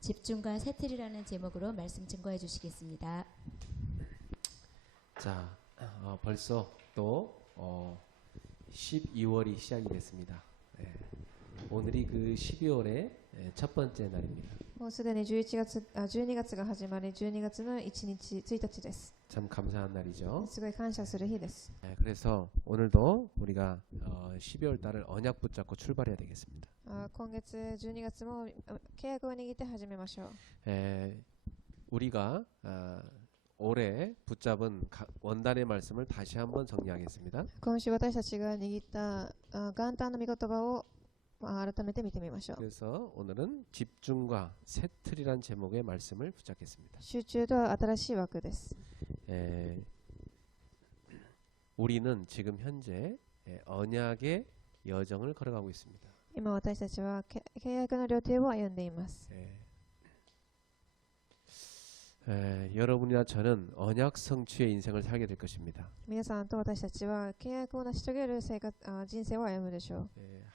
집중과 새틀이라는 제목으로 말씀 증거해 주시겠습니다. 자, 벌써 또 12월이 시작이 됐습니다. 오늘이 그 12월의 첫 번째 날입니다. もうすでに12月が始まり、12月の1日、1日です。 참 감사한 날이죠. すごい感謝する日です。 그래서 오늘도 우리가 12월 달을 언약 붙잡고 출발해야 되겠습니다. 今月12月も契約を握って始めましょう。 우리가 올해 붙잡은 원단의 말씀을 다시 한번 정리하겠습니다. 今週私たちが握った元旦の御言葉を改めて見てみましょう。 그래서 오늘은 집중과 새틀이란 제목의 말씀을 붙잡겠습니다. 集中とは新しい枠です。 우리는 지금 현재 언약의 여정을 걸어가고 있습니다. 今私たちは契約の旅程を歩んでいます。 여러분이나 저는 언약 성취의 인생을 살게 될 것입니다. 皆さんと私たちは契約を成し遂げる人生を歩むでしょう。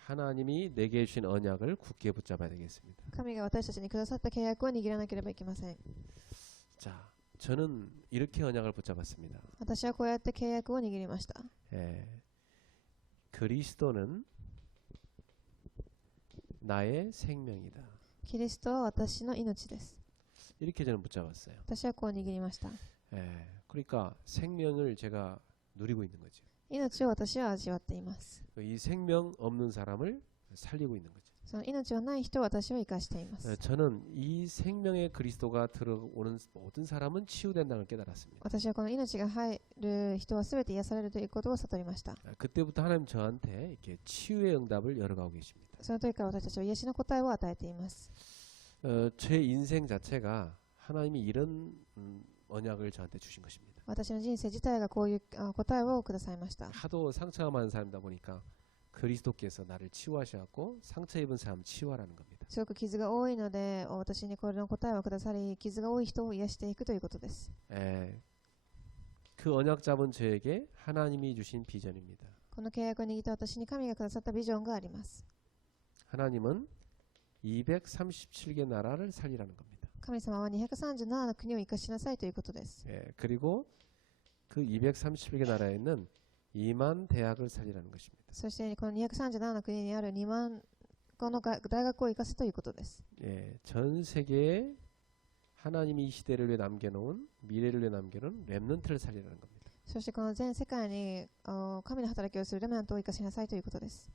하나님이 내게 주신 언약을 굳게 붙잡아야 되겠습니다. 神が私たちにくださった契約を握らなければいけません。 자, 저는 이렇게 언약을 붙잡았습니다. 私はこうやって契約を握りました。 그리스도는 나의 생명이다. キリストは私の命です。 이렇게 저는 붙잡았어요. 私はこう握りました。 그러니까 생명을 제가 누리고 있는 거죠. 命を私は味わっています。 이 생명 없는 사람을 살리고 있는 거죠. その命はない人を私は生かしています。 저는 이 생명의 그리스도가 들어오는 모든 사람은 치유된다는 걸 깨달았습니다. 私はこの命が入る人は全て癒されるということを悟りました。 그때부터 하나님 저한테 이렇게 치유의 응답을 열어가고 계십니다. その時から私たちは癒しの答えを与えています。 제 인생 자체가 하나님이 이런 언약을 저한테 주신 것입니다. 私の人生自体がこういう答えをくださいました。 하도 상처가 많은 사람이다 보니까 그리스도께서 나를 치유하셔갖고 상처 입은 사람 치유하라는 겁니다. すごく傷が多いので私にこれの答えをくださり、傷が多い人を癒していくということです。 그 언약 잡은 저에게 하나님이 주신 비전입니다. この契約を握った私に神がくださったビジョンがあります。 하나님은 237개 나라를 살리라는 겁니다. 神様は237の国を生かしなさいということです。 그리고 그 237개 나라에 있는 2만 대학을 살리라는 것입니다. そしてこの237の国にある2万個の大学を生かすということです。 전 세계에 하나님이 이 시대를 위해 남겨놓은 미래를 위해 남겨놓은 렘넌트를 살리라는 겁니다. そしてこの全世界に神の働きをするレメナントを生かしなさいということです。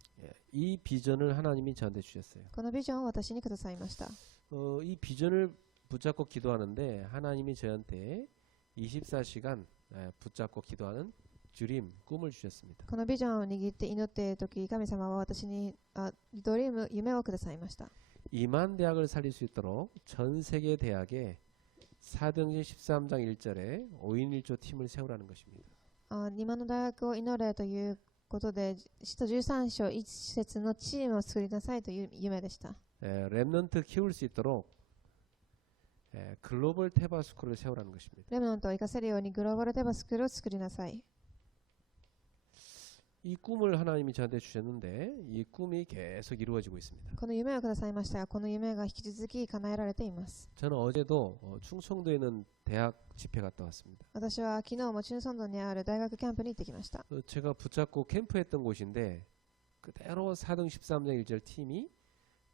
이 비전을 하나님이 저한테 주셨어요. このビジョンを私にくださいました。 이 비전을 붙잡고 기도하는데 하나님이 저한테 24시간 붙잡고 기도하는 주림, 꿈을 주셨습니다. このビジョンを握って祈っているとき、神様は私にドリーム、夢をくださいました。 2만 대학을 살릴 수 있도록 전 세계 대학에 사도행전 13장 1절에 5인 1조 팀을 세우라는 것입니다. 2万の大学を祈れということで、使徒13章1節のチームを作りなさいという夢でした。 렘넌트 키울 수 있도록 글로벌 테바스코를 세우라는 것입니다. レメナントを生かせるようにグローバルテバスクルを作りなさい。 이 꿈을 하나님이 저한테 주셨는데 이 꿈이 계속 이루어지고 있습니다. この夢をくださいましたが、この夢が引き続き叶えられています。 저는 어제도 충청도에 있는 대학 집회 갔다 왔습니다. 私は昨日もチュンソンドにある大学キャンプに行ってきました。 제가 붙잡고 캠프했던 곳인데 그대로 사도행 13장 1절 팀이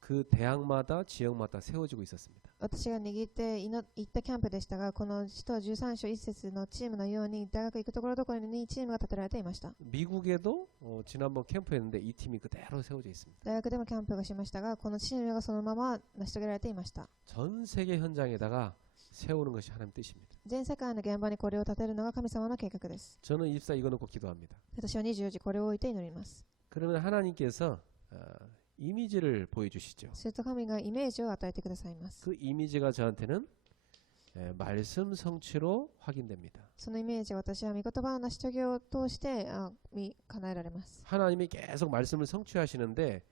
그 대학마다 지역마다 세워지고 있었습니다. 私が握って行ったキャンプでしたが、この使徒13章1節のチームのように大学行くところどころにチームが建てられていました。 미국에도 지난번 캠프했는데 이 팀이 그대로 세워져 있습니다. 大学でもキャンプがしましたが、このチームがそのまま成し遂げられていました。 전 세계 현장에다가 세우는 것이 하나님 뜻입니다. 全世界の現場にこれを建てるのが神様の計画です。 저는 24 이거 놓고 기도합니다. 私は24時これを置いて祈ります。 그러면 하나님께서 이미지를 보여주시죠. すると神がイメージを与えてくださいます。 그 이미지가 저한테는 말씀 성취로 확인됩니다. そのイメージを私は御言葉の成し遂げを通して叶えられます。 하나님이 계속 말씀을 성취하시는데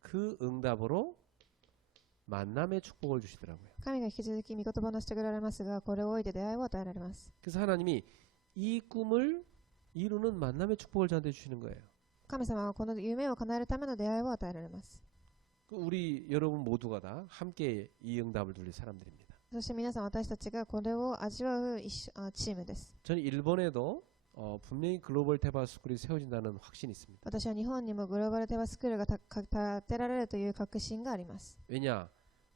그 응답으로 만남의 축복을 주시더라고요. 神が引き続き御言葉を成し遂げられますが、これを置いて出会いを与えられます。 그래서 하나님이 이 꿈을 이루는 만남의 축복을 저한테 주시는 거예요. 神様はこの夢を叶えるための出会いを与えられます。 우리 여러분 모두가 다 함께 이 응답을 누릴 사람들입니다. そして皆さん、私たちがこれを味わうチームです。 저는 일본에도 분명히 글로벌 대바 스쿨이 세워진다는 확신이 있습니다. 私は日本にもグローバルテバスクールが建てられるという確信があります。 왜냐?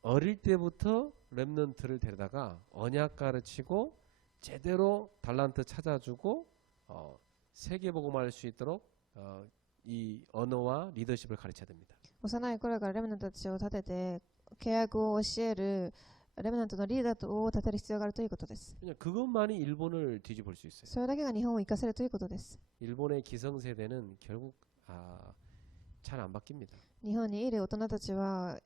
어릴 때부터 렘넌트를 데려다가 언약 가르치고 제대로 달란트 찾아주고 세계 복음을 할 수 있도록 이 언어와 리더십을 가르쳐야 됩니다. 幼い頃からレムナントたちを立てて、契約を教えるレムナントのリーダーを立てる必要があるということです。 그냥 그것만이 일본을 뒤집을 수 있어요. それだけが日本を生かせるということです。 일본의 기성세대는 결국 잘 안 바뀝니다. 日本にいる大人たちは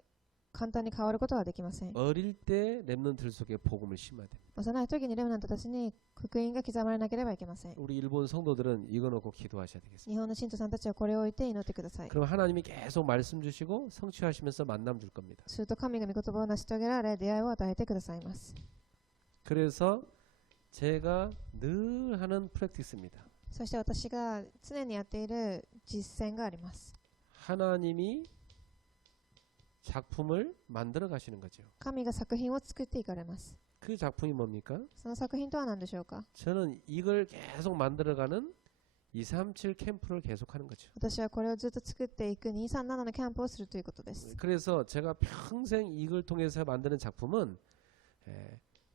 簡単に変わることはできません。 어릴 때 렘넌트 속에 복음을 심어야 됩니다. 幼い時にレムナントたちに福音が刻まれなければいけません。 우리 일본 성도들은 이거 놓고 기도하셔야 되겠습니다. 日本の信徒さんたちはこれを置いて祈ってください。 그럼 하나님이 계속 말씀 주시고 성취하시면서 만남 줄 겁니다. すると神が御言葉を成し遂げられ、出会いを与えてくださいます。 그래서 제가 늘 하는 프랙티스입니다. そして私が常にやっている実践があります。 하나님이 작품을 만들어 가시는 거죠. 神が作品を作っていかれます。 그 작품이 뭡니까? その作品とは何でしょうか。 저는 이걸 계속 만들어가는 237 캠프를 계속하는 거죠. 私はこれをずっと作っていく237のキャンプをするということです。 그래서 제가 평생 이걸 통해서 만드는 작품은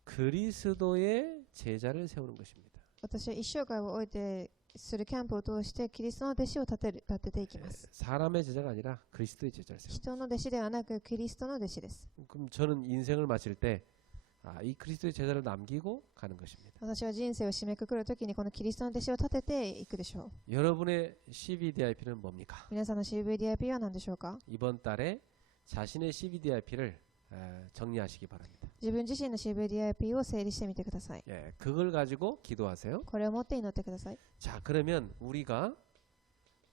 그리스도의 제자를 세우는 것입니다. 私は一生涯を置いてするキャンプを通してキリストの弟子を立てていきます。 사람의 제자가 아니라 그리스도의 제자를 세우는. 人の弟子ではなくキリストの弟子です。 그럼 저는 인생을 마칠 때 이 그리스도의 제자를 남기고 가는 것입니다. 私は人生を締めくくるときにこのキリストの弟子を立てていくでしょう。 여러분의 CVDIP는 뭡니까? 皆さんの CVDIP は何でしょうか。 이번 달에 자신의 CVDIP를 정리하시기 바랍니다. 自分自身の CVDIP を整理してみてください。 예, 그걸 가지고 기도하세요. これを持って祈ってください。 자, 그러면 우리가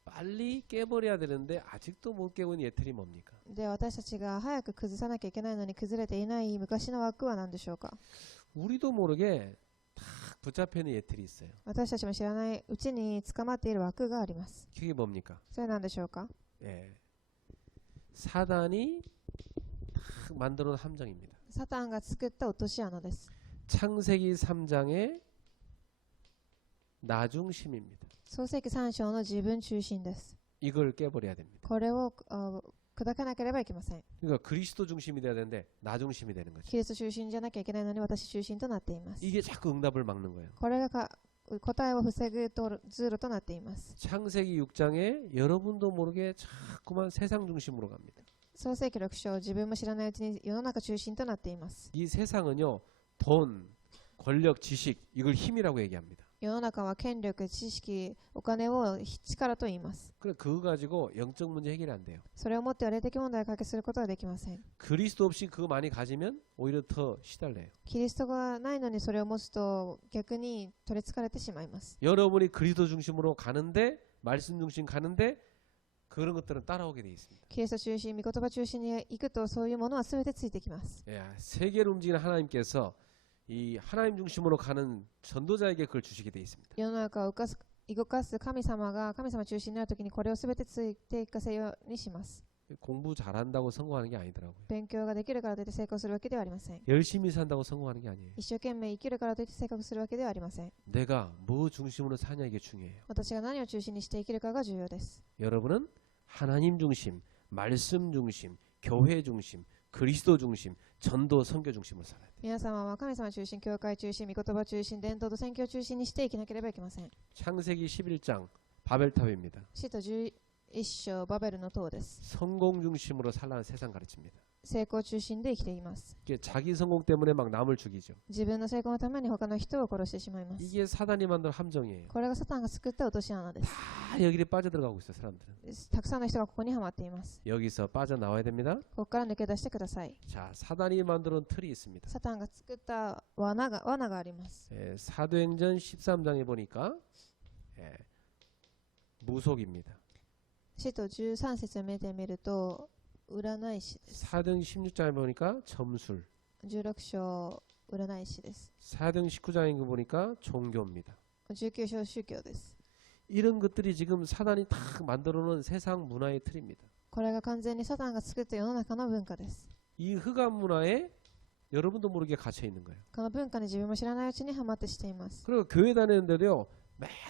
빨리 깨버려야 되는데 아직도 못 깨고 있는 예틀이 뭡니까? で、私たちが早く崩さなきゃいけないのに崩れていない昔の枠は何でしょうか。 우리도 모르게 탁 붙잡혀 있는 예틀이 있어요. 私たちも知らないうちに捕まっている枠があります。 그게 뭡니까? それは何でしょうか。 예, 사단이 탁 만들어 놓은 함정입니다. サタンが作った落とし穴です。 창세기 3장의 나중심입니다. 創世記3章の自分中心です。 이걸 깨버려야 됩니다. これを砕かなければいけません。 그러니까 그리스도 중심이 돼야 되는데 나중심이 되는 거죠. キリスト中心じゃなきゃいけないのに私中心となっています。 이게 자꾸 응답을 막는 거예요. これが答えを防ぐ通路となっています。 창세기 6장에 여러분도 모르게 자꾸만 세상 중심으로 갑니다. 創世記6章、自分も知らないうちに世の中中心となっています。 이 세상은요, 돈, 권력, 지식, 이걸 힘이라고 얘기합니다. 世の中は権力、知識、お金を力と言います。 그래 그거 가지고 영적 문제 해결이 안 돼요. それをもっては霊的問題を解決することはできません。 그리스도 없이 그거 많이 가지면 오히려 더 시달려요. キリストがないのにそれを持つと逆に取りつかれてしまいます。 여러분이 그리스도 중심으로 가는데 말씀 중심 가는데 그런 것들은 따라오게 돼 있습니다. キリスト中心、御言葉中心に行くとそういうものは全てついてきます。 예, 세계를 움직이는 하나님께서 이 하나님 중심으로 가는 전도자에게 그걸 주시게 돼 있습니다. 世の中を動かす神様が神様中心になるときにこれを全てついていかせようにします。 공부 잘한다고 성공하는 게 아니더라고요. 勉強ができるからといって成功するわけではありません。 열심히 산다고 성공하는 게 아니에요. 一生懸命生きるからといって成功するわけではありません。 내가 뭐 중심으로 사냐 이게 중요해요. 私が何を中心にして生きるかが重要です。 여러분은 하나님 중심, 말씀 중심, 교회 중심, 그리스도 중심, 전도 선교 중심으로 살아야 돼요. 皆様は神様中心、教会中心、御言葉中心、伝統と宣教中心にして生きなければいけません。 창세기 11장 바벨탑입니다. 使徒11章バベルの塔です。 성공 중심으로 살라는 세상 가르칩니다. 成功中心で生きています。 이게 자기 성공 때문에 막 남을 죽이죠. 自分の成功のために他の人を殺してしまいます。 이게 사단이 만든 함정이에요. これがサタンが作った落とし穴です。 다 여기에 빠져들어가고 있어요, 사람들은. たくさんの人がここにはまっています。 여기서 빠져나와야 됩니다. ここから抜け出してください。 자, 사단이 만들어놓은 틀이 있습니다. サタンが作った罠があります。 사도행전 13장에 보니까 무속입니다. 使徒13節を見てみると占い師です。 사도행 16장에 보니까 점술. 16章占い師です。 사도행 19장에 보니까 종교입니다. 19章宗教です。 이런 것들이 지금 사단이 다 만들어놓은 세상 문화의 틀입니다. これが完全にサタンが作った世の中の文化です。 이 흑암 문화에 여러분도 모르게 갇혀 있는 거예요. この文化に自分も知らないうちにハマってしています。 그리고 교회 다니는데도요,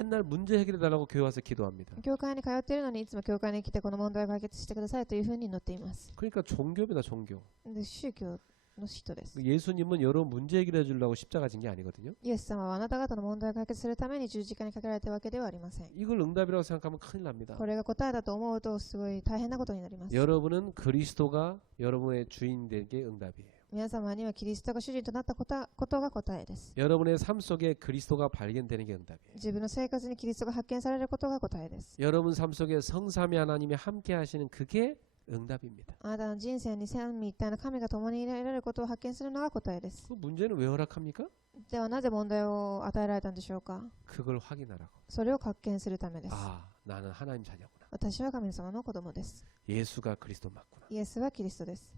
맨날 문제 해결해 달라고 교회 와서 기도합니다. 教会に通っているのにいつも教会に来てこの問題を解決してくださいというふうに祈っています。 그러니까 종교입니다, 종교. で宗教の人です。 예수님은 여러분 문제 해결해 주려고 십자가 진 게 아니거든요. イエス様はあなた方の問題を解決するために十字架にかけられたわけではありません。 이걸 응답이라고 생각하면 큰일 납니다. これが答えだと思うとすごい大変なことになります。 여러분은 그리스도가 여러분의 주인 되게 응답이에요. 皆様にはキリストが主人となったことが答えです。 여러분의 삶 속에 그리스도가 발견되는 게 응답이에요. 自分の生活にキリストが発見されることが答えです。 여러분 삶 속에 성삼위 하나님이 함께 하시는 그게 응답입니다. あなたの人生に三位一体の神が共にいられることを発見するのが答えです。 그 문제는 왜 허락합니까? ではなぜ問題を与えられたんでしょうか。 그걸 확인하라고. それを発見するためです。 아, 나는 하나님 자녀구나. 私は神様の子供です。 예수가 그리스도 맞구나. イエスはキリストです。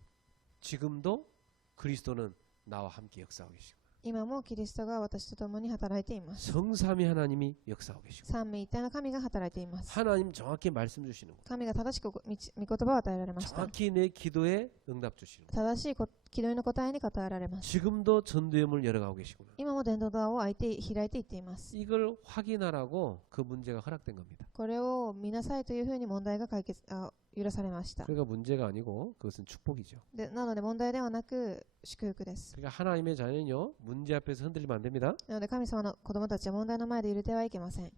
지금도 그리스도는 나와 함께 역사하고 계시고 今もキリストが私と共に働いています。 성삼위 하나님이 역사하고 계시고 三位一体の神が働いています。 하나님 정확히 말씀 주시는 거. 神が正しく御言葉を与えられました。 정확히 내 기도에 응답 주시는 거. 正しい祈りの答えに答えられます。 지금도 전도의 문을 열어가고 계시구나. 今も伝道ドアを開いていっています。 이걸 확인하라고 그 문제가 허락된 겁니다. これを見なさいというふうに問題が許されました。 그러니까 문제가 아니고 그것은 축복이죠. なので問題ではなく祝福です。 그러니까 하나님의 자녀는요, 문제 앞에서 흔들리면 안 됩니다. なので神様の子供たちは問題の前で揺れてはいけません。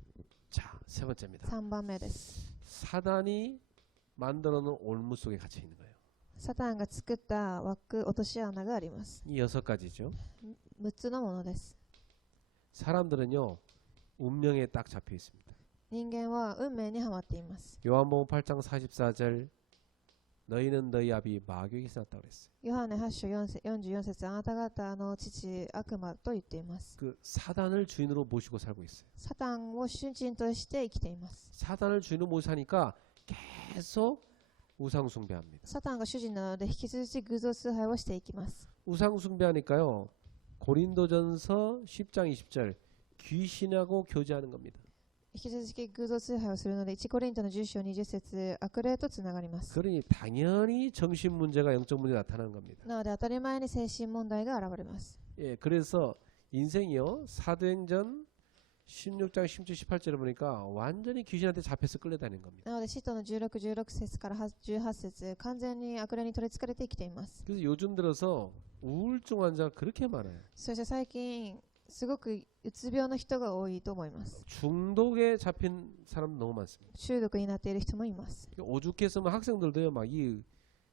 자, 세 번째입니다. 3番目です。 사단이 만들어 놓은 올무 속에 갇혀 있는 거예요. サタンが作った枠落とし穴があります。 이 6가지죠. 6つのものです。 사람들은요, 운명에 딱 잡혀 있습니다. 人間は運命にはまっています。 요한복음 8장 44절 너희는 너희 아비 마귀에게서 났다고 그랬어요. ヨハネ8章44節あなた方の父悪魔と言っています。 그 사단을 주인으로 모시고 살고 있어요. サタンを主人として生きています。 사단을 주인으로 모시고 사니까 계속 우상 숭배합니다. サタンが主人なので引き続き偶像崇拝をしていきます。 우상 숭배하니까요. 고린도전서 10장 20절 귀신하고 교제하는 겁니다. 引き続き偶像崇拝をするので1コリントの10章20節悪霊とつながります。 그러니 당연히 정신 문제가 영적 문제 나타나는 겁니다. なので当たり前に精神問題が現れます。 예, 그래서 인생이요. 사도행전 16장 17, 18절을 보니까 완전히 귀신한테 잡혀서 끌려다니는 겁니다. なので使徒の16節から18節完全に悪霊に取り憑かれて生きています。 그래서 요즘 들어서 우울증 환자가 그렇게 많아요. そして最近すごくうつ病の人が多いと思います。 중독에 잡힌 사람 너무 많습니다. 中毒になっている人もいます。 오죽했으면 학생들도요. 막 이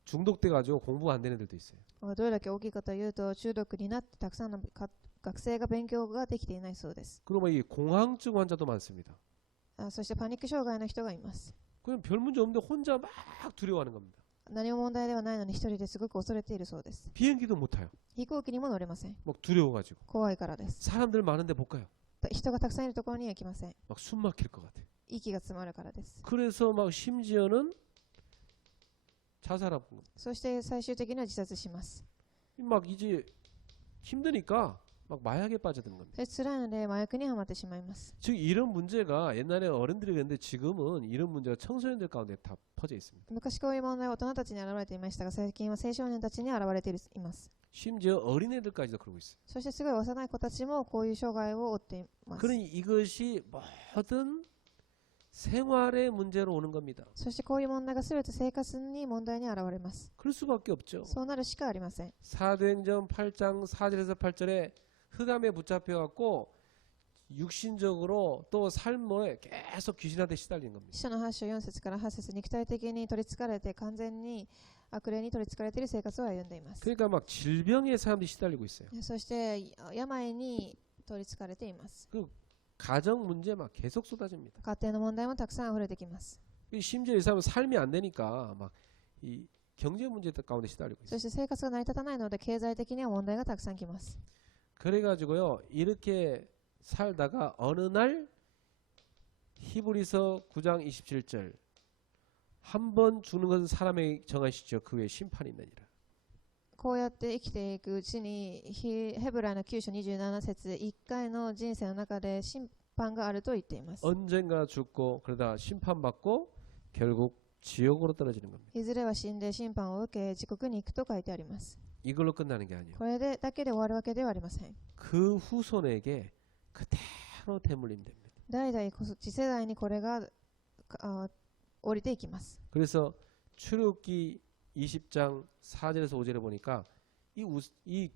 중독돼 가지고 공부 안 되는 애들도 있어요. どれだけ大きいかというと中毒になってたくさんの学生が勉強ができていないそうです。 그리고 이 공황증 환자도 많습니다. そしてパニック障害の人がいます。 그냥 별 문제 없는데 혼자 막 두려워하는 겁니다. 何も問題ではないのに一人ですごく恐れているそうです。 비행기도 못 타요. 飛行機にも乗れません。 막 두려워가지고. 怖いからです。 사람들 많은데 못 가요. 人がたくさんいるところには行きません。 막 숨 막힐 것 같아요. 息が詰まるからです。 그래서 막 심지어는 자살하고 そして最終的には自殺します。 막 이제 힘드니까 막 마약에 빠져드는 겁니다. それ辛いので麻薬にはまってしまいます。 즉 이런 문제가 옛날에 어른들이 그랬는데 지금은 이런 문제가 청소년들 가운데 다 퍼져 있습니다. 昔こういう問題は大人たちに現れていましたが、最近は青少年たちに現れています。 심지어 어린애들까지도 그러고 있어요. そしてすごい幼い子たちもこういう障害を負っています。 그러니 이것이 모든 생활의 문제로 오는 겁니다. そしてこういう問題が全て生活に問題に現れます。 그럴 수밖에 없죠. そうなるしかありません。 사도행전 8장 4절에서 8절에 흑암에 붙잡혀갖고 육신적으로 또 삶에 계속 귀신한테 시달리는 겁니다. 使徒の8章4節から8節肉体的に取り憑かれて完全に悪霊に取り憑かれている生活を歩んでいます。 그러니까 막 질병에 사람들이 시달리고 있어요. そして病に取り憑かれています。 그 가정 문제 막 계속 쏟아집니다. 家庭の問題もたくさん溢れてきます。 심지어 이 사람은 삶이 안 되니까 막 이 경제 문제 가운데 시달리고 そ 있어요. して生活が成り立たないので経済的には問題がたくさんきます。 그래가지고요 이렇게 살다가 어느 날 히브리서 9장 27절 한 번 죽는 것은 사람의 정하시죠. 그 외에 심판이 있느니라. こうやって生きていくうちにヘブライの9章27節1回の人生の中で審判があると言っています。 언젠가 죽고 그러다 심판받고 결국 지옥으로 떨어지는 겁니다. いずれは死んで審判を受け、地獄に行くと書いてあります。 이걸로 끝나는 게 아니에요. これでだけで終わるわけではありません。 그 후손에게 그대로 대물림 됩니다. 代々次世代にこれが降りていきます。 그래서 출애굽기 20장 4절에서 5절에 보니까 이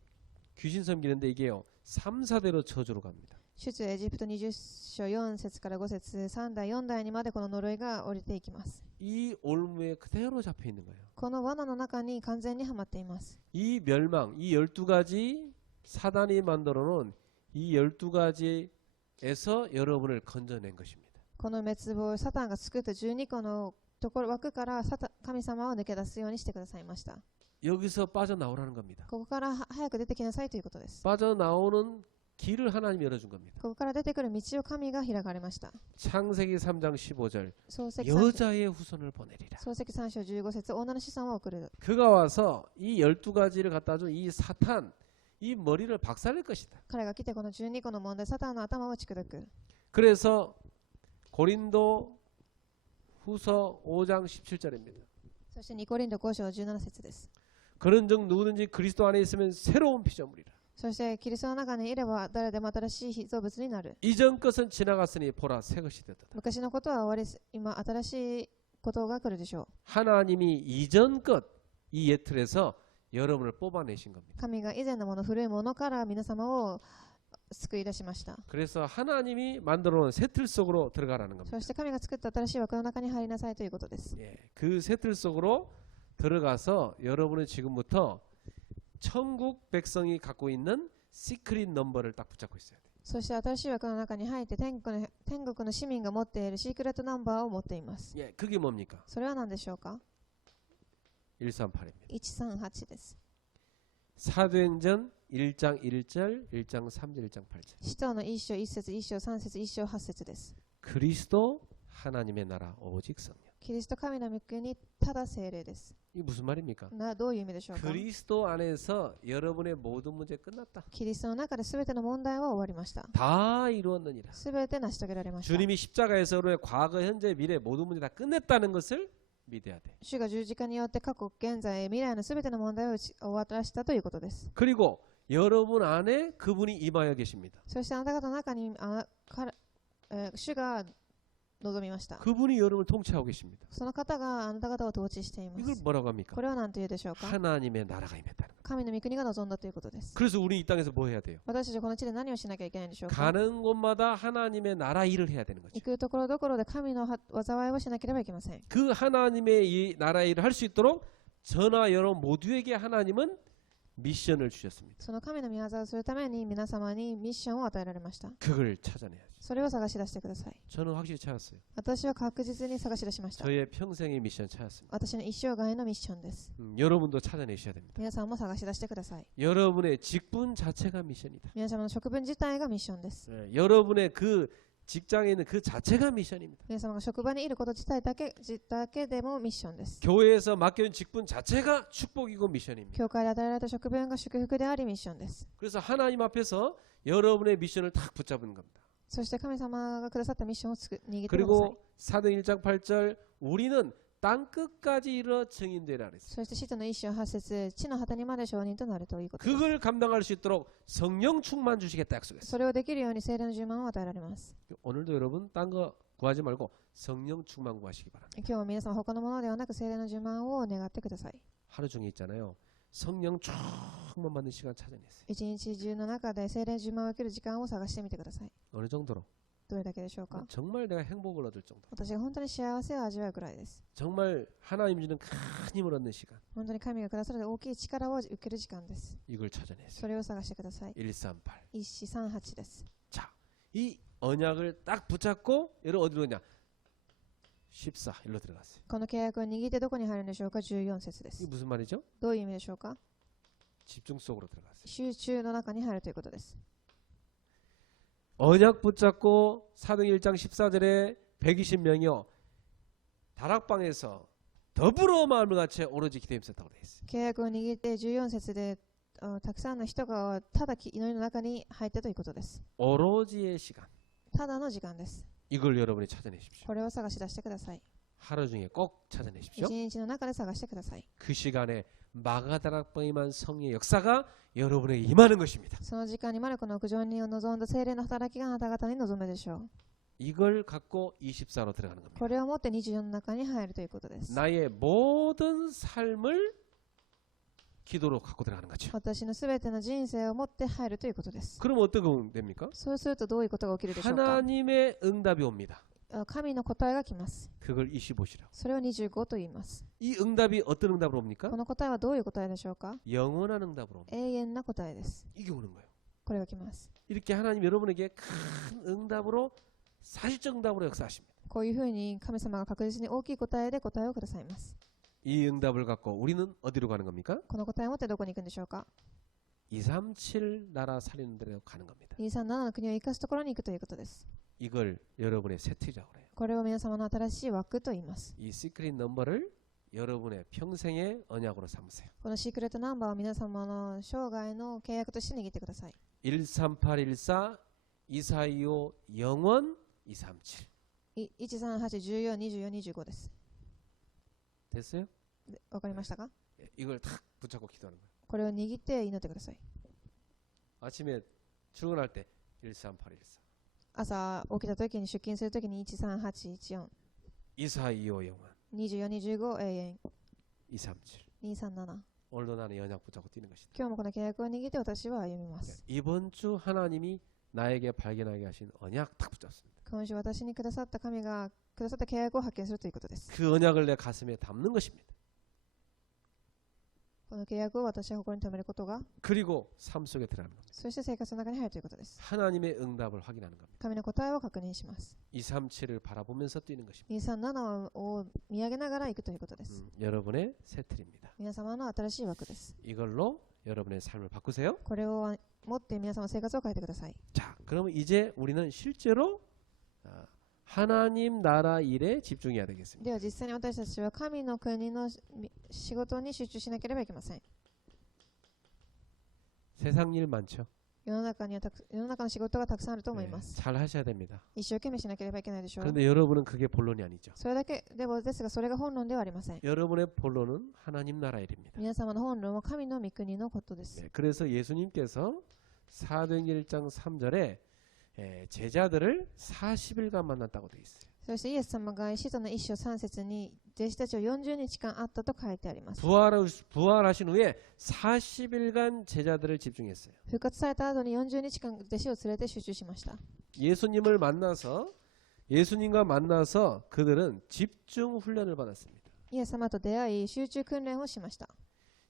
귀신 섬기는데 이게요 3, 4대로 저주로 갑니다. 出エジプト20章4節から5節3代4代にまでこの呪いが降りていきます。 이 올무에 그대로 잡혀 있는 거예요. この罠の中に完全にはまっています。 이 멸망, 이 12가지 사단이 만들어 놓은 이 12가지에서 여러분을 건져낸 것입니다. この滅亡、サタンが作った12個のところ枠から神様を抜け出すようにしてくださいました。 여기서 빠져나오라는 겁니다. ここから早く出てきなさいということです。 빠져나오는 길을 하나님이 열어준 겁니다. ここから出てくる道を神が開かれました。 창세기 3장 15절 創世記3 여자의 후손을 보내리라. 章15節女の子孫を送る。 그가 와서 이 12가지를 갖다 준 이 사탄 이 머리를 박살낼 것이다. 彼が来てこの12個の問題、サタンの頭を打ち砕く。 그래서 고린도 후서 5장 17절입니다. そして2コリント5章17節です。 그런즉 누구든지 그리스도 안에 있으면 새로운 피조물이라. そしてキリストの中にいれば誰でも新しい被造物になる。 이전 것은 지나갔으니 보라 새 것이 됐다. 昔のことは終わり、今新しいことが来るでしょう。 하나님이 이전 것 이 예틀에서 여러분을 뽑아내신 겁니다. 神が以前のもの、古いものから皆様を救い出しました。 그래서 하나님이 만들어놓은 새 틀 속으로 들어가라는 겁니다. そして神が作った新しい枠の中に入りなさいということです。 예, 그 새 틀 속으로 들어가서 여러분은 지금부터 천국 백성이 갖고 있는 시크릿 넘버를 딱 붙잡고 있어야 돼요. そして新しい枠の中に入って天国の市民が持っているシークレットナンバーを持っています。 예, 그게 뭡니까? それは何でしょうか？ 138입니다. 138です。 사도행전 1장 1절, 1장 3절, 1장 8절. 使徒の1章1節1章3節1章8節です。 그리스도 하나님의 나라 오직 성령. キリスト神の御国ただ聖霊です。 이게 무슨 말입니까? どういう意味でしょうか？ 그리스도 안에서 여러분의 모든 문제 끝났다. キリストの中で全ての問題は終わりました。 다 이루었느니라. 全て成し遂げられました。 주님이 십자가에서 우리의 과거, 현재, 미래 모든 문제 다 끝냈다는 것을 믿어야 돼. 主が十字架によって過去、現在、未来の全ての問題を終わらしたということです。 그리고 여러분 안에 그분이 임하여 계십니다. そしてあなた方の中に主が望みました。 그분이 여러분을 통치하고 계십니다. その方があなた方を統治していま 이걸 す。 뭐라고 합니까? これは何というでしょうか？ 하나님의 나라가 임했다는 거예요. 神の御国が望んだということです。 그래서 우리 이 땅에서 뭐 해야 돼요? 私たちはこの地で何をしなきゃいけないんでしょうか？ 가는 곳마다 하나님의 나라 일을 해야 되는 거죠. 行くところどころで神の災いをしなければいけません。 그 하나님의 이 나라 일을 할 수 있도록 저나 여러분 모두에게 하나님은 미션을 주셨습니다. その神の御業をするために皆様にミッションを与えられました。 그걸 찾아내야죠. それを探し出してください。 저는 확실히 찾았어요. 私は確実に探し出しました。 저의 평생의 미션 찾았습니다. 私の一生涯のミッションです。 여러분도 찾아내셔야 됩니다. 皆さんも探し出してください。 여러분의 직분 자체가 미션이다. 皆様の職分自体がミッションです。 여러분의 그 직장에 있는 그 자체가 미션입니다. 皆様が職場にいること自体だけでもミッションです。 교회에서 맡겨진 직분 자체가 축복이고 미션입니다. 教会で与えられた職分が祝福でありミッションです。 그래서 하나님 앞에서 여러분의 미션을 딱 붙잡은 겁니다. そして神様がくださったミッションを握ってください。 그리고 사도행 1장 8절 우리는 땅 끝까지 이르러 증인되라 그랬어요. そして使徒の一章8節地の果てにまで証人となるということです。 그걸 감당할 수 있도록 성령 충만 주시겠다 약속했어요. それをできるように聖霊の充満を与えられます。 오늘도 여러분 딴 거 구하지 말고 성령 충만 구하시기 바랍니다. 今日は皆様他のものではなく聖霊の充満を願ってください。 하루 중에 있잖아요. 성령 충만 받는 시간 찾아냈어요. 一日中の中で聖霊の充満を受ける時間を探してみてください。 어느 정도로? どれだけでしょうか？ 정말 내가 행복을 얻을 정도. 私が本当に幸せを味わうくらいです。 정말 하나님 주는 큰 힘을 얻는 시간. 本当に神がくださる大きい力を受ける時間です。 이걸 찾아냈어요. それを探してください。 138. 1438です。 자, 이 언약을 딱 붙잡고 여러분 어디로 가냐? 14 일로 들어갔어요. この契約を握ってどこに入るんでしょうか？14節で 이게 す。 무슨 말이죠? どういう意味でしょうか？ 집중 속으로 들어갔어요. 集中の中に入るということです。 언약 붙잡고 사도행 1장 14절에 120명이요 다락방에서 더불어 마음을 같이 오로지 기도에 힘썼다고 되어 있어요. 契約を握って14節でたくさんの人がただ祈りの中に入ったということです。 오로지의 시간. ただの時間です。 이걸 여러분이 찾아내십시오. これを探し出してください。 하루 중에 꼭 찾아내십시오. 一日の中で探してください。 그 시간에 마가다락방임한 성령의 역사가 여러분에게 임하는 것입니다. その時間にマルコの屋上に臨んだ聖霊の働きがあなた方に臨むでしょう。 이걸 갖고 24로 들어가는 겁니다. これをもって24の中に入るということです。 나의 모든 삶을 기도로 갖고 들어가는 거죠. 私のすべての人生をもって入るということです。 그럼 어떻게 됩니까? そうするとどういうことが起きるでしょうか。 하나님의 응답이 옵니다. 神の答えが来ます。 그걸 25시라고. それを25と言います。 이 응답이 어떤 응답으로 옵니까? この答えはどういう答えでしょうか。 영원한 응답으로 옵니다. 永遠な答えです。 이게 오는 거예요. これが来ます。 이렇게 하나님 여러분에게 큰 응답으로 사실적 응답으로 역사하십니다. こういうふうに神様が確実に大きい答えで答えをくださいます。 이 응답을 갖고 우리는 어디로 가는 겁니까? この答えを持ってどこに行くんでしょうか。 237 나라 살리는 데로 가는 겁니다. 237の国を生かすところに行くということです。 이걸 여러분의 세트라고 그래요. これを皆様の新しい枠と言います。 이 시크릿 넘버를 여러분의 평생의 언약으로 삼으세요. このシークレットナンバーを皆様の生涯の契約として握ってください。 13814 2425 영원 237 13814、24、25です。 됐어요? わかりましたか。 이걸 탁 붙잡고 기도하는 거예요. これを握って祈ってください。 아침에 출근할 때 13814朝起きた時に出勤する時に13814、 2425 영원 24、25永遠、 237 237。 오늘도 나는 연약 붙잡고 뛰는 것이다. 今日もこの契約を握って私は歩みます。 이번 주 하나님이 나에게 발견하게 하신 언약 탁 붙잡습니다. 今週私にくださった神がくださった契約を発見するということです。 그 언약을 내 가슴에 담는 것입니다. この契約を私はここに留めることが、 그리고 삶 속에 들어가는 겁니다. そして生活の中に入るということです。 하나님의 응답을 확인하는 겁니다. 神の答えを確認します。 237을 바라보면서 뛰는 것입니다. 237を見上げながら行くということです。 여러분의 세틀입니다. 皆様の新しい枠です。 이걸로 여러분의 삶을 바꾸세요. これを持って皆様の生活を変えてください。 자, 그러면 이제 우리는 실제로 하나님 나라 일에 집중해야 되겠습니다. では実際に私たちは神の国の仕事に集中しなければいけません。 세상 일 많죠. 世の中の仕事がたくさんあると思います。 잘 하셔야 됩니다. 一生懸命しなければいけないでしょう。 그런데 여러분은 그게 본론이 아니죠. それだけですが、それが本論ではありません。 여러분의 본론은 하나님 나라 일입니다. 皆様の本論は神の御国のことです。 네, 그래서 예수님께서 사도행전 1장 3절에 제자들을 40일간 만났다고 되어 있어요. そしてイエス様が使徒の1章3節に弟子たちを40日間会ったと書いてあります。 부활하신 후에 40일간 제자들을 집중했어요. 復活された後に40日間弟子を連れて集中しました。 예수님과 만나서 그들은 집중 훈련을 받았습니다. イエス様と出会い集中訓練をしました。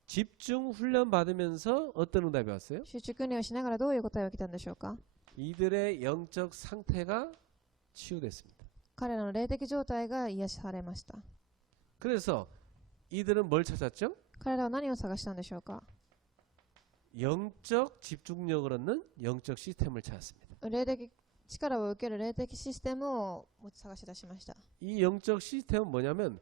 집중 훈련 받으면서 어떤 응답이 왔어요? 集中訓練をしながらどういう答えが来たんでしょうか。 이들의 영적 상태가 치유됐습니다. 彼らの霊的状態が癒されました。 그래서 이들은 뭘 찾았죠? 彼らは何を探したんでしょうか。 영적 집중력을 얻는 영적 시스템을 찾았습니다. 霊的力を受ける霊的システムを探し出しました。 이 영적 시스템은 뭐냐면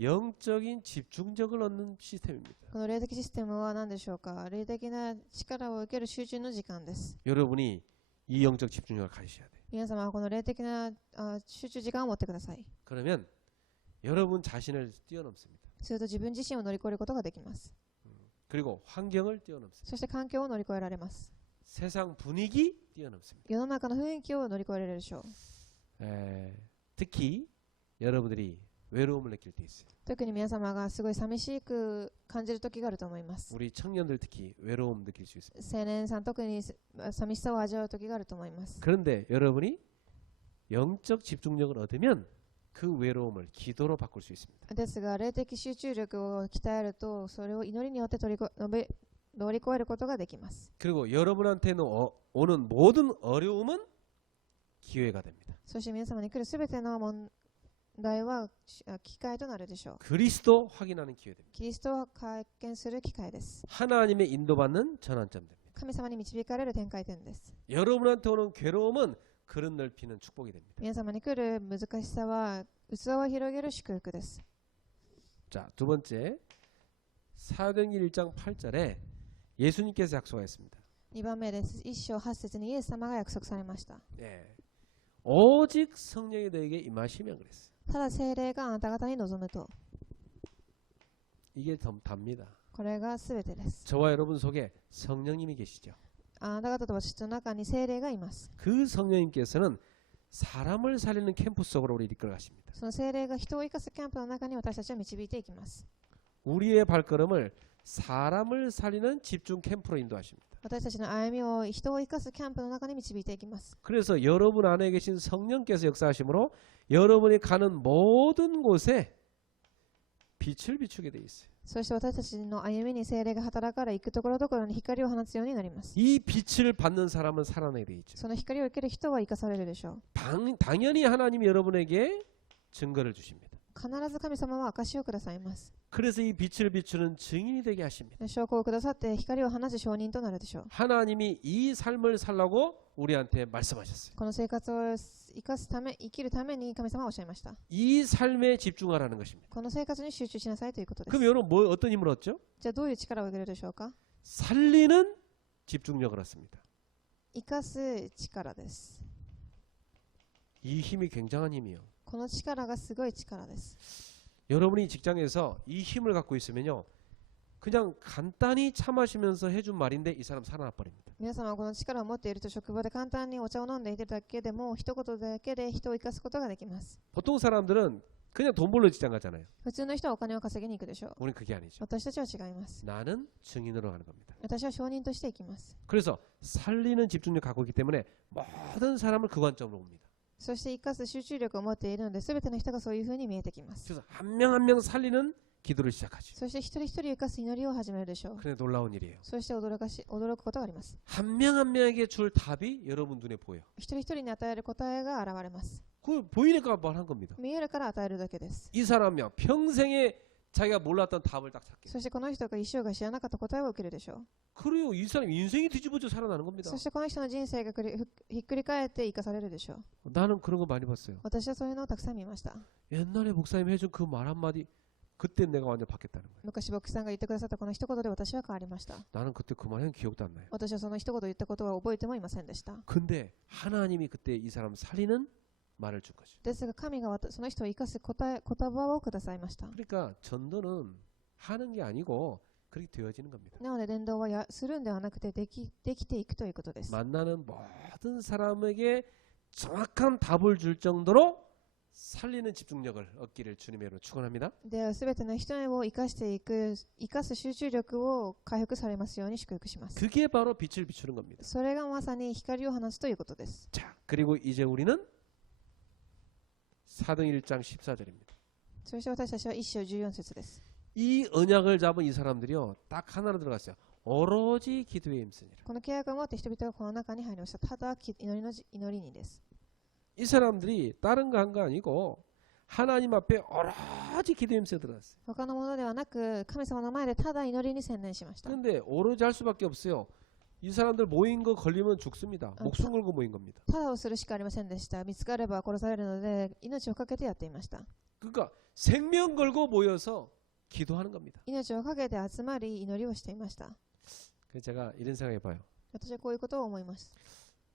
영적인 집중력을 얻는 시스템입니다. この霊的システムは何でしょうか。霊的な力を受ける集中の時間です。 여러분이 이 영적 집중력을 가지셔야 돼요. 皆様はこの霊的な集中時間を持ってください。 그러면 여러분 자신을 뛰어넘습니다. すると自分自身を乗り越えることができます。 그리고 환경을 뛰어넘습니다. そして環境を乗り越えられます。 세상 분위기 뛰어넘습니다. 世の中の雰囲気を乗り越えられるでしょう。 특히 여러분들이 외로움을 느낄 때 있어요. 特に皆様がすごい寂しく感じる時があると思います。 우리 청년들 특히 외로움 느낄 수 있습니다. 青年さん特に寂しさを味わう時があると思います。 그런데 여러분이 영적 집중력을 얻으면 그 외로움을 기도로 바꿀 수 있습니다. ですが霊的集中力を鍛えるとそれを祈りによって乗り越えることができます。 그리고 여러분한테는 오는 모든 어려움은 기회가 됩니다. そして皆様に来るすべての問題は機会となるでしょう。 그리스도 확인하는 기회 됩니다. キリストを体験する機会です。 하나님의 인도받는 전환점 됩니다. 神様に導かれる展開点です。 여러분한테 오는 괴로움은 그릇 넓히는 축복이 됩니다. 皆様に来る難しさは器を広げる祝福です。 자, 두 번째 사도행전 1장 8절에 예수님께서 약속하였습니다. 2番目です。1章8節にイエス様が約束されました。 네. 오직 성령이 너에게 임하시면 그랬어요. ただ聖霊があなた方に望むと。 이게 답니다. これが全てです。 저와 여러분 속에 성령님이 계시죠. あなた方と私の中に聖霊がいます。 그 성령님께서는 사람을 살리는 캠프 속으로 우리 이끌어 가십니다. その聖霊が人を生かすキャンプの中に私たちを導いていきます。 우리의 발걸음을 사람을 살리는 집중 캠프로 인도하십니다. 私たちの歩みを人を生かすキャンプの中に導いていきます。 그래서 여러분 안에 계신 성령께서 역사하심으로 여러분이 가는 모든 곳에 빛을 비추게 돼 있어요. そして私たちの歩みに聖霊が働かれ、行くところどころに光を放つようになります。 이 빛을 받는 사람은 살아나게 돼 있죠. その光を受ける人は生かされるでしょう。 당연히 하나님이 여러분에게 증거를 주십니다. 必ず神様は証しをくださいます。 그래서 이 빛을 비추는 증인이 되게 하십니다. 証拠をくださって光を放つ証人となるでしょう。 하나님이 이 삶을 살라고 우리한테 말씀하셨어요. この生活を生かすため、生きるために神様はおっしゃいました。 이 삶에 집중하라는 것입니다. この生活に集中しなさいということです。 그럼 여러분 어떤 힘을 얻죠? じゃあどういう力を受けるでしょうか。 살리는 집중력을 얻습니다. 生かす力です。 이 힘이 굉장한 힘이요. この力がすごい力です。 여러분이 직장에서 이 힘을 갖고 있으면요, 그냥 간단히 차 마시면서 해준 말인데 이 사람 살아나 버립니다. 皆様はこの力を持っていると職場で簡単にお茶を飲んでいるだけでも一言だけで人を生かすことができます。 보통 사람들은 그냥 돈 벌러 직장 가잖아요. 普通の人はお金を稼ぎに行くでしょう。 우리는 그게 아니죠. 私たちは違います。 나는 증인으로 가는 겁니다. 私は証人として行きます。 그래서 살리는 집중력 갖고 있기 때문에 모든 사람을 그 관점으로 봅니다. そして生かす集中力を持っているので、全ての人がそういうふうに見えてきます。 그래서 한 명 한 명 살리는 기도를 시작하죠. そして一人一人生かす祈りを始めるでしょう。 그래 놀라운 일이에요. そして驚くことがあります。 한 명 한 명에게 줄 답이 여러분 눈에 보여. 一人一人に与える答えが現れます。 그 보이니까 말한 겁니다. 見えるから与えるだけです。 이 사람이요 평생에 자기가 몰랐던 답을 딱 찾게. そしてこの人が一生が知らなかった答えを受けるでしょう。 그래요. 이 사람 인생이 뒤집어져 살아나는 겁니다. そしてこの人の人生がひっくり返って生かされるでしょう。 나는 그런 거 많이 봤어요. 私はそういうのをたくさん見ました。 옛날에 목사님 해준 그 말 한마디 그때 내가 완전 바뀌었다는 거예요. 昔牧師さんが言ってくださったこの一言で私は変わりました。 나는 그때 그 말은 기억도 안 나요. 私はその一言言ったことは覚えてもいませんでした。 근데 하나님이 그때 이 사람 살리는 말을 준 거죠. ですが神がその人を生かす言葉をくださいました。 그러니까 전도는 하는 게 아니고 그렇게 되어지는 겁니다. なので伝道はするんではなくてできていくということです。 만나는 모든 사람에게 정확한 답을 줄 정도로 살리는 집중력을 얻기를 주님의 이름으로 축원합니다. では全ての人を生かしていく、生かす集中力を回復されますように祝福します。 그게 바로 빛을 비추는 겁니다. それがまさに光を放つということです。 자, 그리고 이제 우리는 사도행 1장 14절입니다. そして私たちは1章14節です。 이 언약을 잡은 이 사람들이요 딱 하나로 들어갔어요. 오로지 기도에 힘쓰니라. この契約を持って人々がこの中に入りました。ただ祈りにです。 이 사람들이 다른 거 한 거 아니고 하나님 앞에 오로지 기도에 힘써 들어갔어요. 他のものではなく神様の前でただ祈りに専念しました。 그런데 오로지 할 수밖에 없어요. 이 사람들 모인 거 걸리면 죽습니다. 목숨 걸고 모인 겁니다. ただをするしかありませんでした。見つかれば殺されるので命をかけてやっていました。 그러니까 생명 걸고 모여서 기도하는 겁니다. 命をかけて集まり祈りをしていました。 그래서 제가 이런 생각해 봐요. 私はこういうことを思います。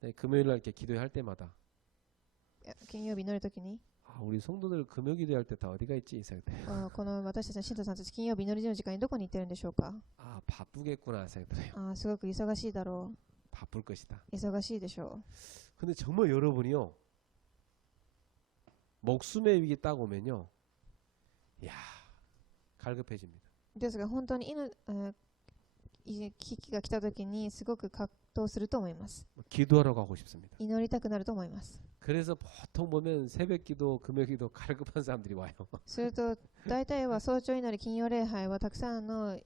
네, 금요일 날 이렇게 기도할 때마다 金曜日祈るときに 우리 성도들 금요 기도할 때 다 어디가 있지 이 생각 들어요. この私たちの信徒さんたち金曜日祈りの時間にどこに行ってるんでしょうか。 바쁘겠구나 생각 들어요. すごく忙しいだろ 바쁠 것이다. う。忙しいでしょ 근데 정말 여러분이요 목숨의 위기 딱 오면요, 야 갈급해집니다. う。ですが本当に危機が来たときにすごく葛藤すると思います。 기도하러 가고 싶습니다. 祈りたくなると思います。 그래서 보통 보면 새벽기도, 금요기도 갈급한 사람들이 와요. すると大体は早朝祈り金曜礼拝はたくさんの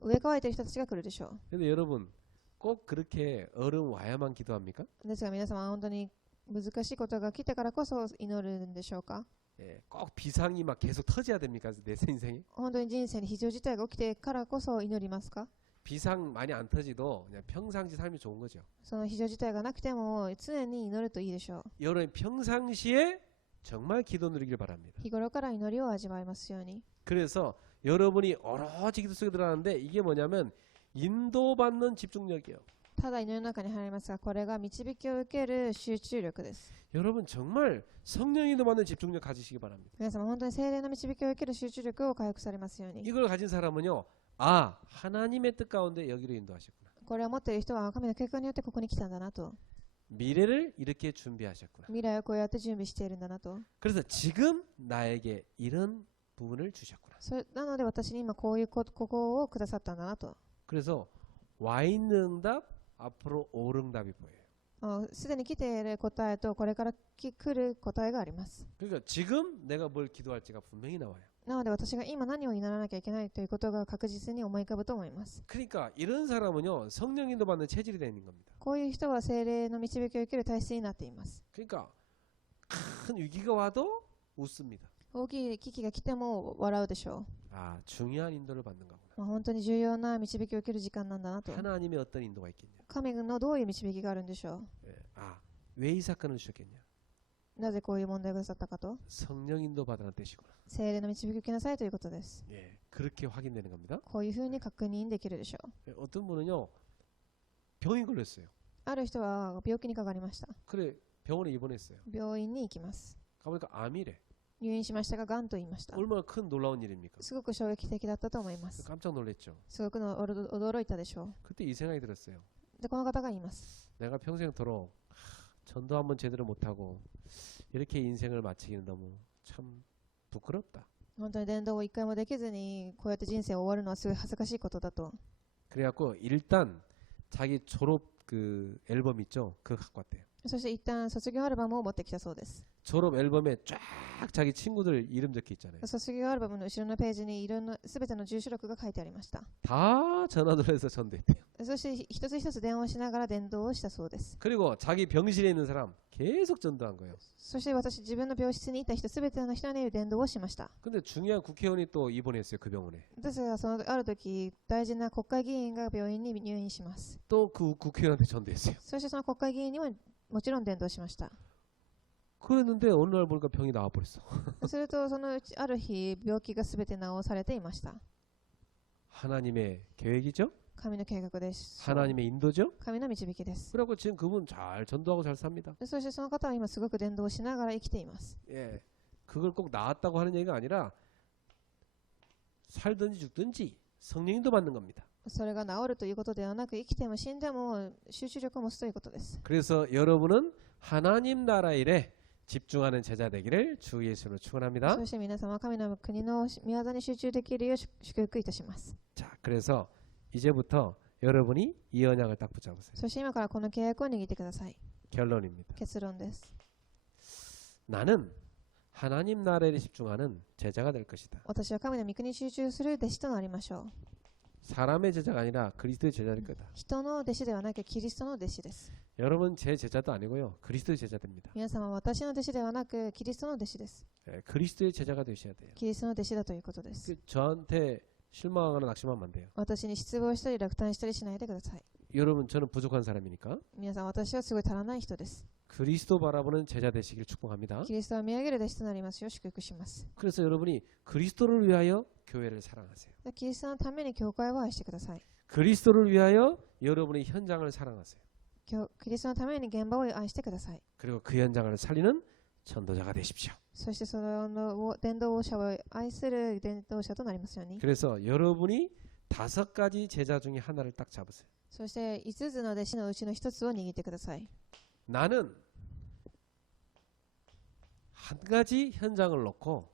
植え替えている人たちが来るでしょ 근데 여러분 꼭 그렇게 얼음 와야만 기도합니까? う。ですが皆様は本当に難しいことが来てからこそ祈るんでしょうか。 예, 꼭 비상이 막 계속 터져야 됩니까? 내 인생에? 本当に人生に非常事態が起きてからこそ祈りますか。 비상 많이 안 터지도 그냥 평상시 삶이 좋은 거죠. その非常事態がなくても常に祈るといいでしょう。 여러분 평상시에 정말 기도 누리길 바랍니다. 日頃から祈りを味わいますように。 그래서 여러분이 오로지 기도 속에 들어가는데 이게 뭐냐면 인도받는 집중력이에요. ただ祈りの中に入りますが、これが導きを受ける集中力です。 여러분 정말 성령이 넘는 집중력 가지시기 바랍니다. 皆様本当に聖霊の導きを受ける集中力を回復されますように。 이걸 가진 사람은요, 아 하나님의 뜻 가운데 여기로 인도하셨구나. これを持っている人は神の計画によってここに来たんだなと。 미래를 이렇게 준비하셨구나. 未来をこうやって準備しているんだなと。 그래서 지금 나에게 이런 부분을 주셨구나. なので私に今こういうここをくださったんだなと。 그래서 와 있는 응답 앞으로 올 응답이 보여요. すでに来ている答えとこれから来る答えがあります。 그러니까 지금 내가 뭘 기도할지가 분명히 나와요. なので私が今何を祈らなきゃいけないということが確実に思い浮かぶと思います。 그러니까 이런 사람은요, 성령 인도 받는 체질이 되는 겁니다. こういう人は聖霊の導きを受ける体質になっています。 그러니까 큰 위기가 와도 웃습니다. 大きい危機が来ても笑うでしょ 아, 중요한 인도를 받는 거구나. う。本当に重要な導きを受ける時間なんだなと。 하나님의 어떤 인도가 있겠냐. 神のどういう導きがあるんでしょ 예, 아, 왜 이 사건을 주셨겠냐. う。なぜこういう問題をくださったかと。 성령 인도 받으라는 뜻이구나. 聖霊の導きを受けなさいということです。 예, 그렇게 확인되는 겁니다. こういうふうに確認できるでしょう。 예, 어떤 분은요, 병이 걸렸어요. ある人は病気にかかりました。 그래, 병원에 입원했어요. 病院に行きます。 가보니까 암이래. 入院しましたが、がんと言いました。 얼마나 큰 놀라운 일입니까? すごく衝撃的だったと思います。 깜짝 놀랐죠. すごくの驚いたでしょ 그때 이 생각이 들었어요. う。で、この方が言います。 내가 평생토록 전도 한번 제대로 못하고 이렇게 인생을 마치기는 너무 참 부끄럽다. 本当に伝道を一回もできずに、こうやって人生を終わるのはすごい恥ずかしいことだと。 그래갖고 일단 자기 졸업 그 앨범 있죠? 그거 갖고 왔대요. そして一旦卒業アルバムを持ってきたそうです。 졸업 앨범에 쫙 자기 친구들 이름 적혀 있잖아요. 卒業アルバムの後ろのページにいろんな全ての住所録が書いてありました。 다 전화를 해서 전도했대요. そして一つ一つ電話しながら伝道をしたそうです。 그리고 자기 병실에 있는 사람 계속 전도한 거예요. そして私、自分の病室にいた人全ての人に伝道をしました。 근데 중요한 국회의원이 또 입원했어요. 그 병원에. ですが、そのある時、大事な国会議員が病院に入院します。 또 그 국회의원한테 전도했어요. そしてその国会議員にももちろん伝道しました。 그랬는데 어느 날 보니까 병이 나와버렸어. すると、そのうちある日、病気が全て治されていました。 하나님의 계획이죠? 神の計画です。 하나님의 인도죠? 神の導きです。 그래갖고 지금 그분 잘 전도하고 잘 삽니다. そしてその方は今すごく伝道しながら生きています。 예, 그걸 꼭 나았다고 하는 얘기가 아니라 살든지 죽든지 성령인도 받는 겁니다. それが治るということではなく、生きても死んでも集中力を持つということです。 그래서 여러분은 하나님 나라 일에 집중하는 제자 되기를 주 예수로 축원합니다. そして皆様、神の国の御業に集中できるよう祝福いたします。 자, 그래서 이제부터 여러분이 이 언약을 딱 붙잡으세요. そして今からこの契約を握ってください。 결론입니다. 結論です。 나는 하나님 나라에 집중하는 제자가 될 것이다. 私は神の御国に集中する弟子となりましょう。 사람의 제자가 아니라 그리스도의 제자일 거다. 人の弟子ではなくキリストの弟子です。 여러분 제 제자도 아니고요. 그리스도의 제자 됩니다. 皆様は私の弟子ではなくキリストの弟子です。 예, 그리스도의 제자가 되셔야 돼요. キリストの弟子だということです。 저한테 실망하거나 낙심하면 안 돼요. 私に失望したり落胆したりしないでください。 여러분 저는 부족한 사람이니까 皆さん、私はすごい足らない人です。 그리스도 바라보는 제자 되시길 축복합니다. キリストを見上げる弟子となりますよう祝福します。 그래서 여러분이 그리스도를 위하여 교회를 사랑하세요. キリストのために教会を愛してください。 그리스도를 위하여 여러분의 현장을 사랑하세요. キリストのために現場を愛してください。 그리고 그 현장을 살리는 전도자가 되십시오. そしてその伝道者を愛する伝道者となりますように。 그래서 여러분이 5가지 제자 중에 하나를 딱 잡으세요. そして5つの弟子のうちの1つを握ってください。 나는 한 가지 현장을 놓고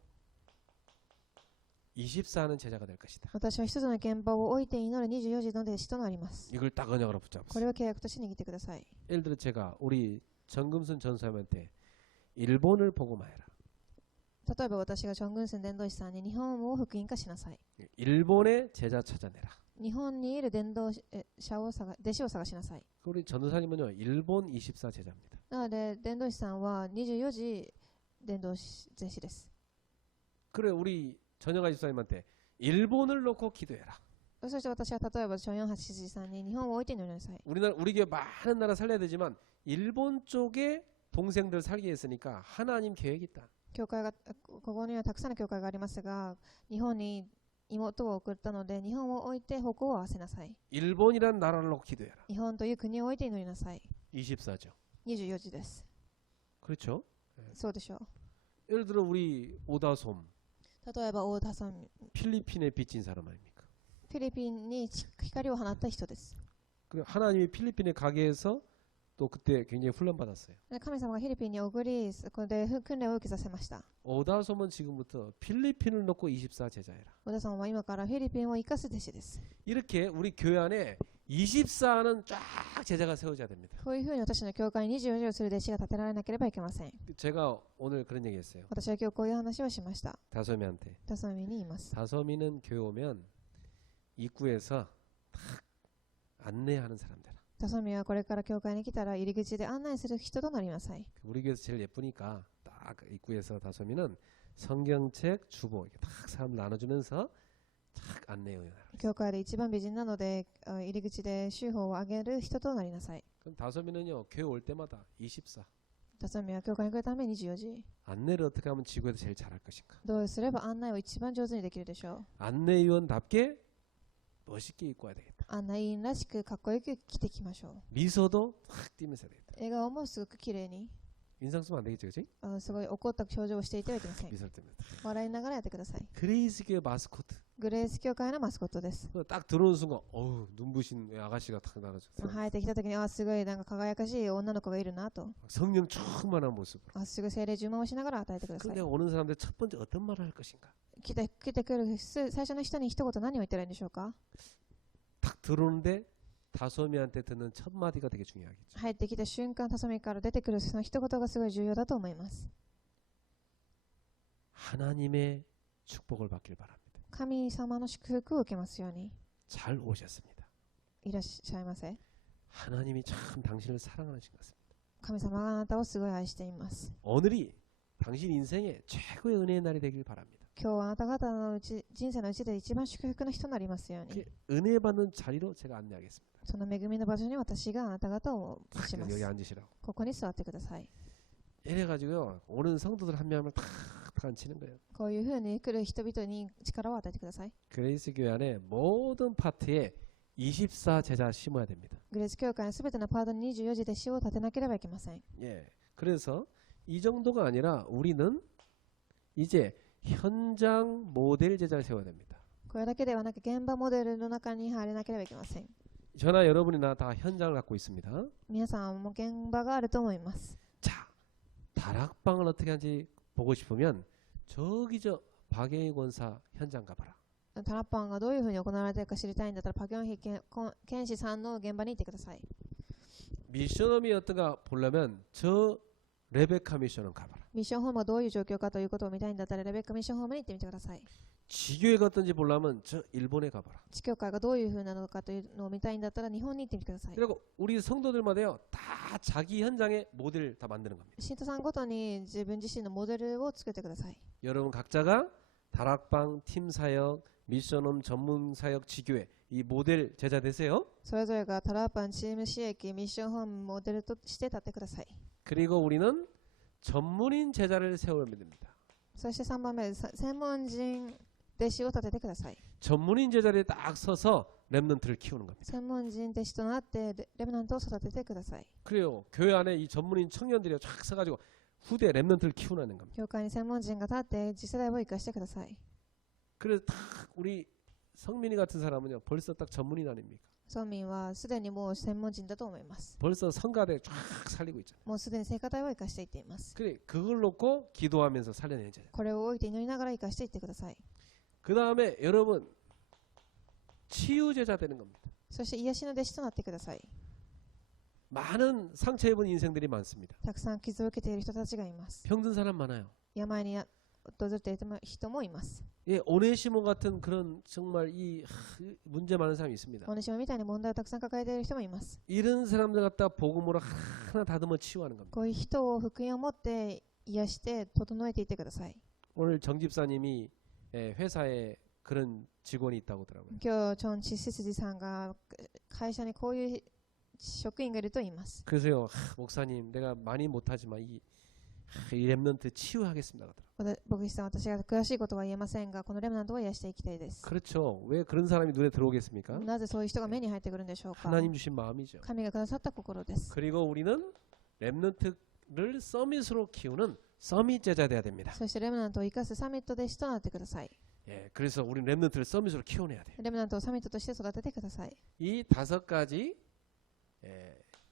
24하는 제자가 될 것이다. 私は1つの現場を置いて祈る24時の弟子となります。 이걸 딱 언약으로 こ 붙잡으세요. れを契約として握ってください。 예를 들어 제가 우리 정금순 전사님한테 일본을 복음화해라. 例えば私がチョングンスン伝道師さんに日本を福音化しなさい。 일본의 제자 찾아내라. 日本にいる伝道者を弟子を探しなさい。 우리 전도사님은요 일본 24 제자입니다. なので伝道師さんは24時伝道師弟子です。 그래 우리 전영아 집사님한테 일본을 놓고 기도해라. そして私は例えばチョンヨンハシジさんに日本を置いて祈りなさい。 우리 교회 많은 나라 살려야 되지만 일본 쪽에 동생들 살게 했으니까 하나님 계획이 있다. 教会がここにはたくさんの教会がありますが、日本に妹を送ったので、日本を置いて方向を合わせなさい。 일본이란 나라를 놓고 기도해라. 日本という国を置いて祈りなさい。 24죠. 24時です。 그렇죠? そうでしょう。 예를 들어 우리 오다솜 例えば、大田さん、 필리핀에 빚진 사람 아닙니까? フィリピンに光を放った人です。 그리고 하나님이 필리핀에 가게 해서 또 그때 굉장히 훈련 받았어요. で神様がフィリピンに送り、そこで訓練を受けさせました。 오다솜은 지금부터 필리핀을 놓고 24 제자해라. 小田さんは今からフィリピンを生かす弟子です。 이렇게 우리 교회 안에 24는 쫙 제자가 세워져야 됩니다. こういうふうに私の教会に24時をする弟子が立てられなければいけません。 제가 오늘 그런 얘기했어요. 私は今日こういう話をしました。 다솜이한테. ダサミに言います。 다솜이는 교회 오면 입구에서 탁 안내하는 사람들. ダサミはこれから教会に来たら入り口で案内する人となりなさい。 우리 교회에서 제일 예쁘니까 딱 입구에서 다솜이는 성경책 주보 이렇게 딱 사람 나눠주면서 탁 안내해요. 教会で一番美人なので、入り口で修法をあげる人となりなさい。 그럼 다솜이는요 교회 올 때마다 24. ダサミは教会に来るために24時。 안내를 어떻게 하면 지구에서 제일 잘할 것인가? どうすれば案内を一番上手にできるでしょう。 안내위원답게 멋있게 입고 와야 되겠다. 案内員らしくかっこよく着てきましょう。 미소도 탁 띄면서 해야 되겠다. 笑顔もすごく綺麗に、 인상 쓰면 안 되겠죠, 그렇지? すごい怒った表情をしていてはいけません。 미소를 띄면. 笑いながらやってください。 그레이스 교회 마스코트. グレース教会のマスコットです。 딱 들어오는 순간 어우 눈부신 아가씨가 탁 나가서 生えてきた時に、すごいなんか輝かしい女の子がいるなと。 성령 충만한 모습으로. すぐ精霊充満をしながら与えてくださ 근데 い。 오는 사람들 첫 번째 어떤 말을 할 것인가? 来てくる最初の人に一言何を言ったらいいんでしょうか。 딱 들어오는데 다솜이한테 듣는 첫 마디가 되게 중요하겠죠. 入ってきた瞬間、タソミから出てくるその一言がすごい重要だと思います。 하나님의 축복을 받길 바랍니다. 神様の祝福を受けますように。 잘 오셨습니다. いらっしゃいませ。 하나님이 참 당신을 사랑하신 것 같습니다. 神様があなたをすごい愛しています。 오늘이 당신 인생의 최고의 은혜의 날이 되길 바랍니다. 今日はあなた方の人生のうちで一番祝福の日となりますように。 그 은혜 받는 자리로 제가 안내하겠습니다. その恵みの場所に私があなた方をしま 여기 す。 앉으시라고. ここに座ってください。 이래가지고요 오는 성도들 한 명을 탁탁 앉히는 거예요. こういうふうに来る人々に力を与えてください。 그레이스 교회 안에 모든 파트에 24 제자 심어야 됩니다. グレース教会のすべてのパートに24時で死を立てなければいけません。 예. 그래서 이 정도가 아니라 우리는 이제 현장 모델 제자를 세워야 됩니다. これだけではなく現場モデルの中に入れなければいけません。 저나 여러분이나 다 현장을 갖고 있습니다. 皆さんも現場があると思います。 자, 다락방을 어떻게 하는지 보고 싶으면 저기 저 박영희 권사 현장 가봐라. タラッパンがどういうふうに行われているか知りたいんだったらパギョンヒ剣士さんの現場に行ってください。 미션홈이 어떤가 보려면 저 레베카 미션홈 가봐라. ミッションホームがどういう状況かということを見たいんだったらレベッカミッションホームに行ってみてください。 지교회가 어떤지 보려면 저 일본에 가봐라. 地教会がどういうふうなのかというのを見たいんだったら日本に行ってみてください。 그리고 우리 성도들마다요 다 자기 현장의 모델 다 만드는 겁니다. 信徒さんごとに自分自身のモデルを作ってください。 여러분 각자가 다락방, 팀 사역, 미션홈 전문 사역 지교회 이 모델 제자 되세요. それぞれがタラッパン、チーム刺激、ミッションホームモデルとして立ってください。 그리고 우리는 전문인 제자를 세우면 됩니다. そして3番目、専門人弟子を立ててください。 전문인 제자리에 딱 서서 랩런트를 키우는 겁니다. 専門人弟子となってレベナントを育ててください。 그래요. 교회 안에 이 전문인 청년들이 쫙 서가지고 후대 랩런트를 키우는 겁니다. 教会に専門人が立って次世代を生かしてください。 그래서 딱 우리 성민이 같은 사람은요 벌써 딱 전문인 아닙니까? 村民はすでにもう専門人だと思います。 벌써 성가대 쫙 살리고 있잖아요. もうすでに聖歌隊を生かしていっています。 그래 그걸 놓고 기도하면서 살려내는 제자. これを置いて祈りながら生かしていってください。 그 다음에 여러분 치유 제자 되는 겁니다. そして癒しの弟子となってください。 많은 상처 입은 인생들이 많습니다. たくさん傷を受けている人たちがいます。 병든 사람 많아요. 病に訪れている人もいます。 예, 오네시모 같은 그런 정말 이 문제 많은 사람이 있습니다. お主みたいに問題をたくさん抱えている人もいます。 이런 사람들 갖다 복음으로 하나 다듬어 치유하는 겁니다. こういう人を福音を持って癒して整えていってください。 오늘 정 집사님이 회사에 그런 직원이 있다고 하더라고요. 今日チョン・チスジさんが会社にこういう職員がいると言います。 그래서요 목사님 내가 많이 못하지만 이 렘넌트 치유하겠습니다. 그러더라고요. 牧師さん、私が詳しいことは言えませんが、このレムナントを癒していきたいです。 그렇죠. 왜 그런 사람이 눈에 들어오겠습니까? なぜそういう人が目に入ってくるんでしょうか。 하나님 주신 마음이죠. 神がくださった心です。 그리고 우리는 렘넌트를 서밋으로 키우는 서밋 제자 돼야 됩니다. そしてレムナントを生かすサミット弟子となってください。 예, 그래서 우리 렘넌트를 서밋으로 키워내야 돼요. レムナントをサミットとして育ててください。 이 5가지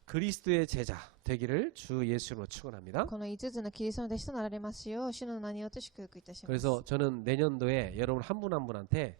그리스도의 제자 되기를 주 예수로 축원합니다. この5つのキリストの弟子となられますよう、主の名によって祝福いたします。 그래서 저는 내년도에 여러분 한 분 한 분한테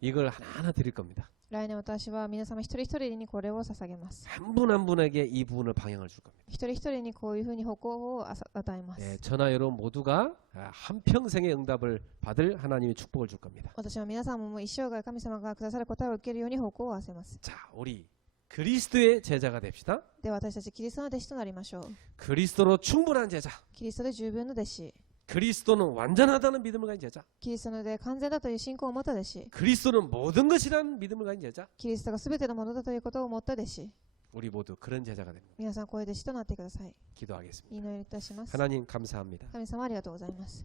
이걸 하나하나 드릴 겁니다. 来年私は皆様一人一人にこれを捧げます。 한 분 한 분에게 이 부분을 방향을 줄 겁니다. 一人一人にこういうふうに方向を与えます。 예, 저나 여러분 모두가 한평생의 응답을 받을 하나님의 축복을 줄 겁니다. 私は皆さんも一生涯神様がくださる答えを受けるように方向を合わせます。 자, 우리 그리스도의 제자가 됩시다. では私たちキリストの弟子となりましょう。 그리스도로 충분한 제자. キリストで十分の弟子。 그리스도는 완전하다는 믿음을 가진 제자. キリストので完全だという信仰を持った弟子。 그리스도는 모든 것이라는 믿음을 가진 제자. キリストが全てのものだということを持った弟子。 우리 모두 그런 제자가 됩니다. 皆さんこういう弟子となってください。 기도하겠습니다. 祈りいたします。 하나님 감사합니다. 神様ありがとうございます。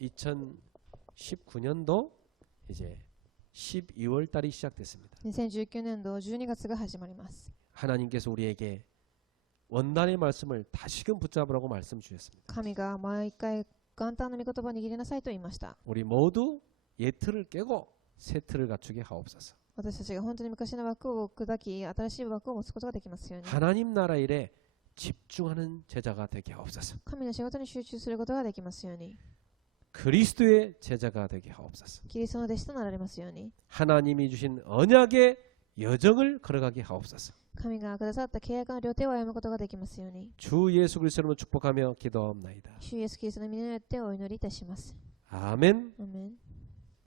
2019년도 이제 12월 달이 시작됐습니다. 2019年度12月が始まります。 하나님께서 우리에게 원단의 말씀을 다시금 붙잡으라고 말씀 주셨습니다. 神が毎回元旦の御言葉を握りなさいと言いました。 우리 모두 옛 틀을 깨고 새 틀을 갖추게 하옵소서. 私たちが本当に昔の枠を砕き、新しい枠を持つことができますように。 하나님 나라 일에 집중하는 제자가 되게 하옵소서. 神の仕事に集中することができますように。 그리스도의 제자가 되게 하옵소서. キリストの弟子となられますように。 하나님이 주신 언약의 여정을 걸어가게 하옵소서. 神がくださった契約の両手を歩むことができますように。 주 예수 그리스도로 축복하며 기도하옵나이다. 主イエスキリストの皆によってお祈りいたします。 아멘. アーメン。